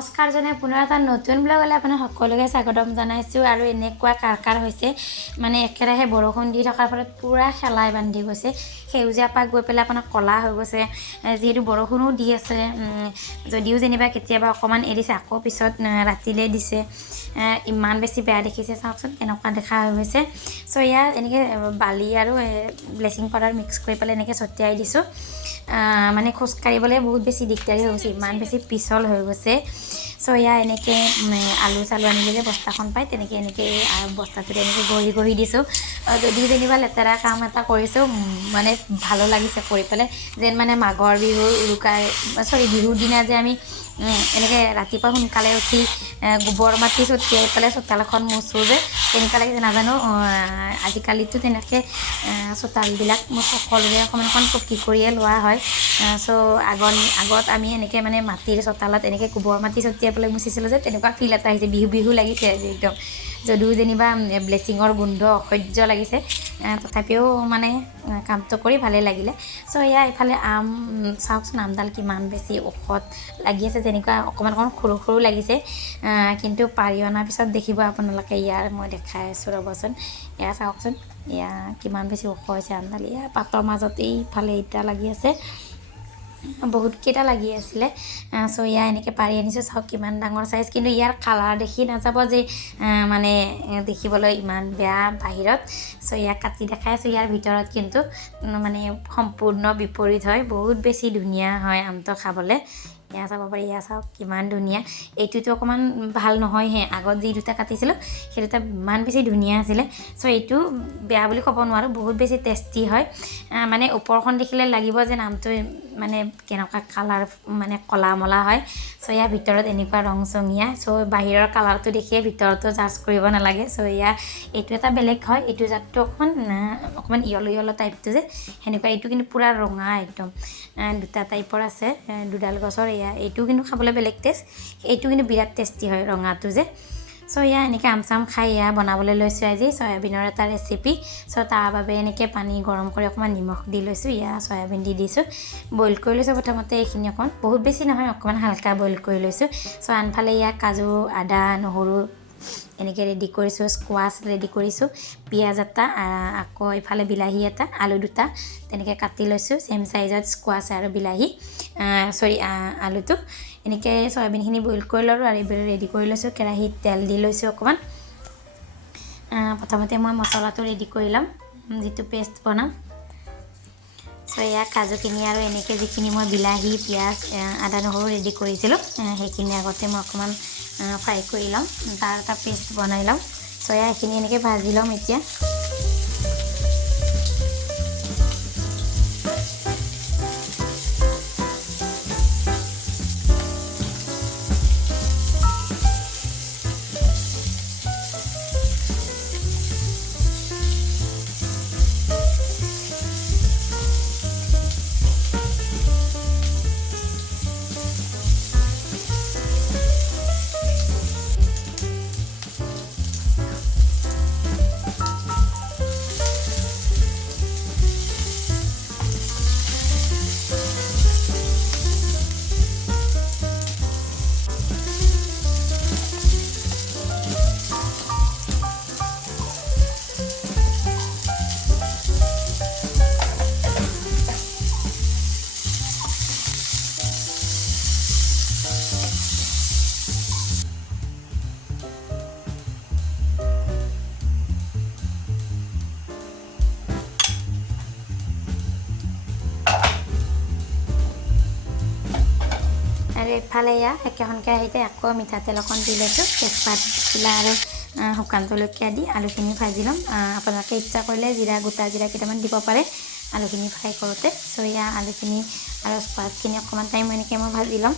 নমস্কাৰ জনাই পুনৰ এটা নতুন ব্লগলৈ আপোনাক সকলোকে স্বাগতম জনাইছোঁ আৰু এনেকুৱা কাৰকাৰ হৈছে মানে একেৰাহে বৰষুণ দি থকাৰ ফলত পুৰা খেলাই বান্ধি গৈছে সেউজীয়া পাত গৈ পেলাই আপোনাক কলা হৈ গৈছে যেহেতু বৰষুণো দি আছে যদিও যেনিবা কেতিয়াবা অকমান এৰিছে আকৌ পিছত ৰাতিলে দিছে ইমান বেছি বেয়া দেখিছে চাওকচোন কেনেকুৱা দেখা হৈ গৈছে সো ইয়া এনেকৈ বালি আৰু ব্লিচিং পাউডাৰ মিক্স কৰি পেলাই এনেকৈ ছটিয়াই দিছোঁ মানে খোজ কাঢ়িবলৈ বহুত বেছি দিগদাৰী হৈ গৈছে ইমান বেছি পিছল হৈ গৈছে সো ইয়া এনেকৈ আলু চালু আনিলে যে বস্তাখন পায় তেনেকৈ এনেকৈ বস্তাটোত এনেকৈ গঢ়ি দিছোঁ যদিও যেনিবা লেতেৰা কাম এটা কৰিছোঁ মানে ভালো লাগিছে কৰি পেলাই যেন মানে মাঘৰ বিহুৰ উৰুকাৰ বিহুৰ দিনা যে আমি এনেকৈ ৰাতিপুৱা সোনকালে উঠি গোবৰ মাটি ছটিয়াই পেলাই চোতালখন মুচোঁ যে তেনেকুৱা লাগিছে নাজানো আজিকালিতো তেনেকৈ চোতালবিলাক সকলোৰে অকণমান পকী কৰিয়ে লোৱা হয় সো আগত আমি এনেকৈ মানে মাটিৰ চোতালত এনেকৈ গোবৰ মাটি ছটিয়াই পেলাই মুচিছিলোঁ যে তেনেকুৱা ফিল এটা আহিছে বিহু লাগিছে আজি একদম যদিও যেনিবা ব্লেচিঙৰ গোন্ধ অসহ্য লাগিছে তথাপিও মানে কামটো কৰি ভালেই লাগিলে সো এয়া এইফালে আম চাওকচোন আমডাল কিমান বেছি ঔষধ লাগি আছে যেনেকুৱা অকণমান সৰু সৰু লাগিছে কিন্তু পাৰি অনাৰ পিছত দেখিব আপোনালোকে ইয়াৰ মই দেখাই আছোঁ ৰ'বচোন এয়া চাওকচোন এয়া কিমান বেছি ওখ হৈছে আমডাল এয়া পাতৰ মাজত এইফালে এটা লাগি আছে বহুত কেইটা লাগি আছিলে সো ইয়া এনেকৈ পাৰি আনিছোঁ চাওক কিমান ডাঙৰ সাইজ কিন্তু ইয়াৰ কালাৰ দেখি নাযাব যে মানে দেখিবলৈ ইমান বেয়া বাহিৰত সো ইয়াক কাটি দেখাই আছোঁ ইয়াৰ ভিতৰত কিন্তু মানে সম্পূৰ্ণ বিপৰীত হয় বহুত বেছি ধুনীয়া হয় আমটো খাবলৈ এয়া চাব পাৰি এয়া চাওক কিমান ধুনীয়া এইটোতো অকণমান ভাল নহয়হে আগত যি দুটা কাটিছিলোঁ সেই দুটা ইমান বেছি ধুনীয়া আছিলে সো এইটো বেয়া বুলি ক'ব নোৱাৰোঁ বহুত বেছি টেষ্টি হয় মানে ওপৰখন দেখিলে লাগিব যে নামটো মানে কেনেকুৱা কালাৰ মানে কলা মলা হয় সো ইয়াৰ ভিতৰত এনেকুৱা ৰংচঙীয়া সো বাহিৰৰ কালাৰটো দেখিয়ে ভিতৰতো জাজ কৰিব নালাগে সো এয়া এইটো এটা বেলেগ হয় এইটো জাতটো অকণমান ইয়েলো টাইপটো যে সেনেকুৱা এইটো কিন্তু পূৰা ৰঙা একদম দুটা টাইপৰ আছে দুডাল গছৰ এয়া এইটো কিন্তু খাবলৈ বেলেগ টেষ্ট এইটো কিন্তু বিৰাট টেষ্টি হয় ৰঙাটো যে সো এয়া এনেকৈ আম চাম খাই এয়া বনাবলৈ লৈছোঁ আজি চয়াবিনৰ এটা ৰেচিপি সো তাৰ বাবে এনেকৈ পানী গৰম কৰি অকণমান নিমখ দি লৈছোঁ এয়া চয়াবিন দি দিছোঁ বইল কৰি লৈছোঁ প্ৰথমতে এইখিনি অকণমান বহুত বেছি নহয় অকণমান হালকা বইল কৰি লৈছোঁ সো আনফালে ইয়াক কাজু আদা নহৰু এনেকৈ ৰেডি কৰিছোঁ স্কোৱাছ ৰেডি কৰিছোঁ পিঁয়াজ এটা আকৌ ইফালে বিলাহী এটা আলু দুটা তেনেকৈ কাটি লৈছোঁ চেম চাইজত স্কোৱাছ আৰু বিলাহী আলুটো এনেকৈ চয়াবিনখিনি বইল কৰি ল'লোঁ আৰু এইবোৰ ৰেডি কৰি লৈছোঁ কেৰাহীত তেল দি লৈছোঁ অকণমান প্ৰথমতে মই মছলাটো ৰেডি কৰি ল'ম যিটো পেষ্ট বনাম সো এয়া কাজুখিনি আৰু এনেকৈ যিখিনি মই বিলাহী পিঁয়াজ আদা নহৰু ৰেডি কৰিছিলোঁ সেইখিনি আগতে মই অকণমান ফ্ৰাই কৰি ল'ম তাৰ এটা পেষ্ট বনাই ল'ম সো এয়া এইখিনি এনেকৈ ভাজি ল'ম এতিয়া আৰু এফালে এয়া একেখন কেৰাহীতে আকৌ মিঠাতেল অকণ দি লৈছোঁ তেজপাত দিলা আৰু শুকান জলকীয়া দি আলুখিনি ভাজি ল'ম আপোনালোকে ইচ্ছা কৰিলে গোটা জিৰা কেইটামান দিব পাৰে আলুখিনি ফ্ৰাই কৰোঁতে সো এয়া আলুখিনি আৰু স্কোৱাছখিনি অকণমান টাইম এনেকৈ মই ভাজি ল'ম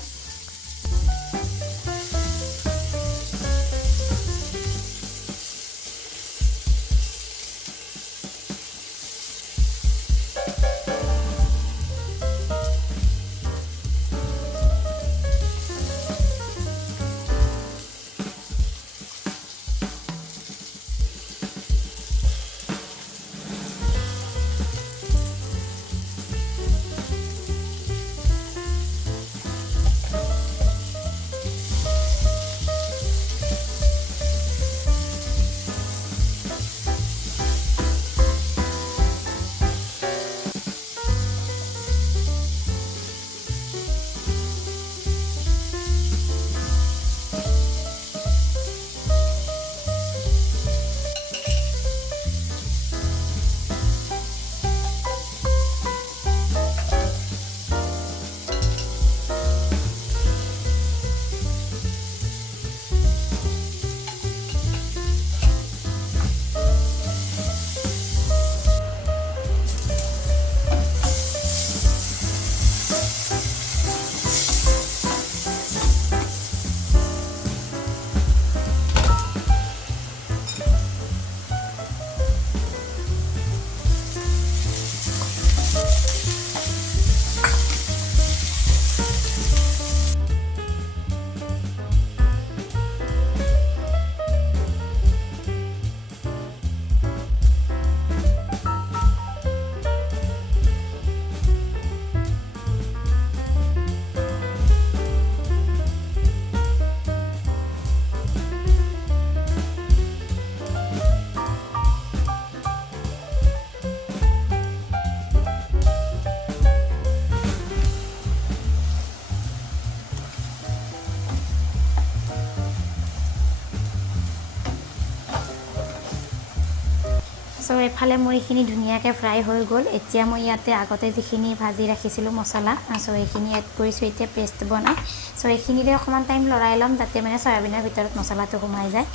সো এফালে মোৰ এইখিনি ধুনীয়াকৈ ফ্ৰাই হৈ গ'ল এতিয়া মই ইয়াতে আগতে যিখিনি ভাজি ৰাখিছিলোঁ মছলা সো এইখিনি এড কৰিছোঁ এতিয়া পেষ্ট বনাই সো এইখিনিতে অকণমান টাইম লৰাই ল'ম যাতে মানে চয়াবিনৰ ভিতৰত মছলাটো সোমাই যায়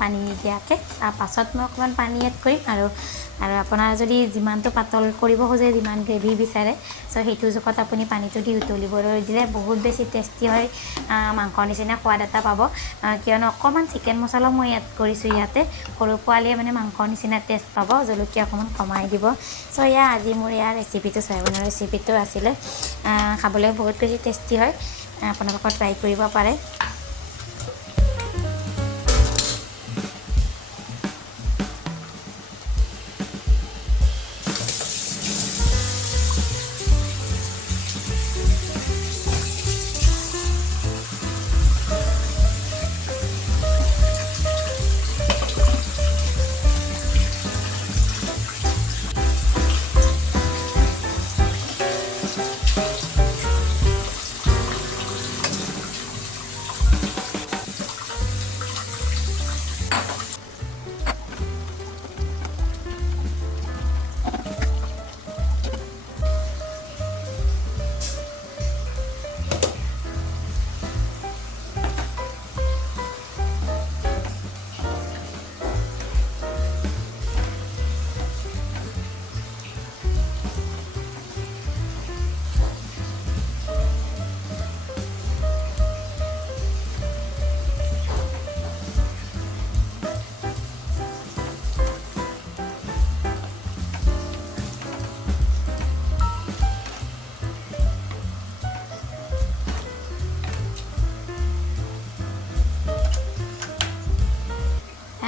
পানী নিদিয়াকৈ পাছত মই অকণমান পানী এড কৰিম আৰু আপোনাৰ যদি যিমানটো পাতল কৰিব খোজে যিমান গ্ৰেভি বিচাৰে সো সেইটো জোখত আপুনি পানীটো দি উতলিবলৈ দিলে বহুত বেছি টেষ্টি হয় মাংসৰ নিচিনা সোৱাদ এটা পাব কিয়নো অকণমান চিকেন মছলা মই এড কৰিছোঁ ইয়াতে সৰু পোৱালীয়ে মানে মাংসৰ নিচিনা টেষ্ট পাব জলকীয়া অকণমান কমাই দিব সো আজি মোৰ ইয়াৰ ৰেচিপিটো চয়াবিনৰ ৰেচিপিটো আছিলে খাবলৈ বহুত বেছি টেষ্টি হয় আপোনালোকে ট্ৰাই কৰিব পাৰে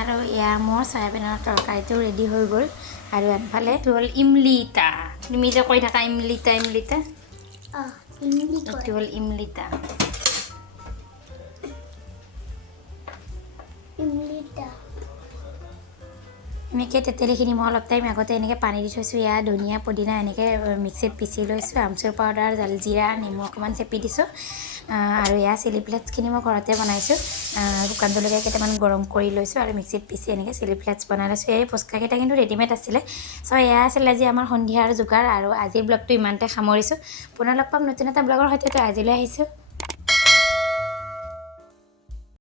আৰু এয়া মোৰ চয়াবিনৰ তৰকাৰীটো ৰেডি হৈ গ'ল আৰু এফালে হ'ল ইমলিতা তুমি যে কৈ থাকা ইমলিতা এইটো হ'ল ইমলিতা এনেকৈ তেতেলীখিনি মই অলপ টাইম আগতে এনেকৈ পানী দি থৈছোঁ ইয়াত ধনিয়া পুদিনা এনেকৈ মিক্সিত পিচি লৈছোঁ আমচুৰ পাউডাৰ জালজিৰা নেমু অকণমান চেপি দিছোঁ আৰু এয়া চিলি ফ্লেক্সখিনি মই ঘৰতে বনাইছোঁ শুকান জলকীয়া কেইটামান গৰম কৰি লৈছোঁ আৰু মিক্সিত পিচি এনেকৈ চিলি ফ্লেক্স বনাই লৈছোঁ এই ফুচকাকেইটা কিন্তু ৰেডিমেড আছিলে চ' এয়া আছিলে আজি আমাৰ সন্ধিয়াৰ যোগাৰ আৰু আজিৰ ব্লগটো ইমানতে সামৰিছোঁ পুনৰ লগ পাম নতুন এটা ব্লগৰ সৈতে আজিলৈ আহিছোঁ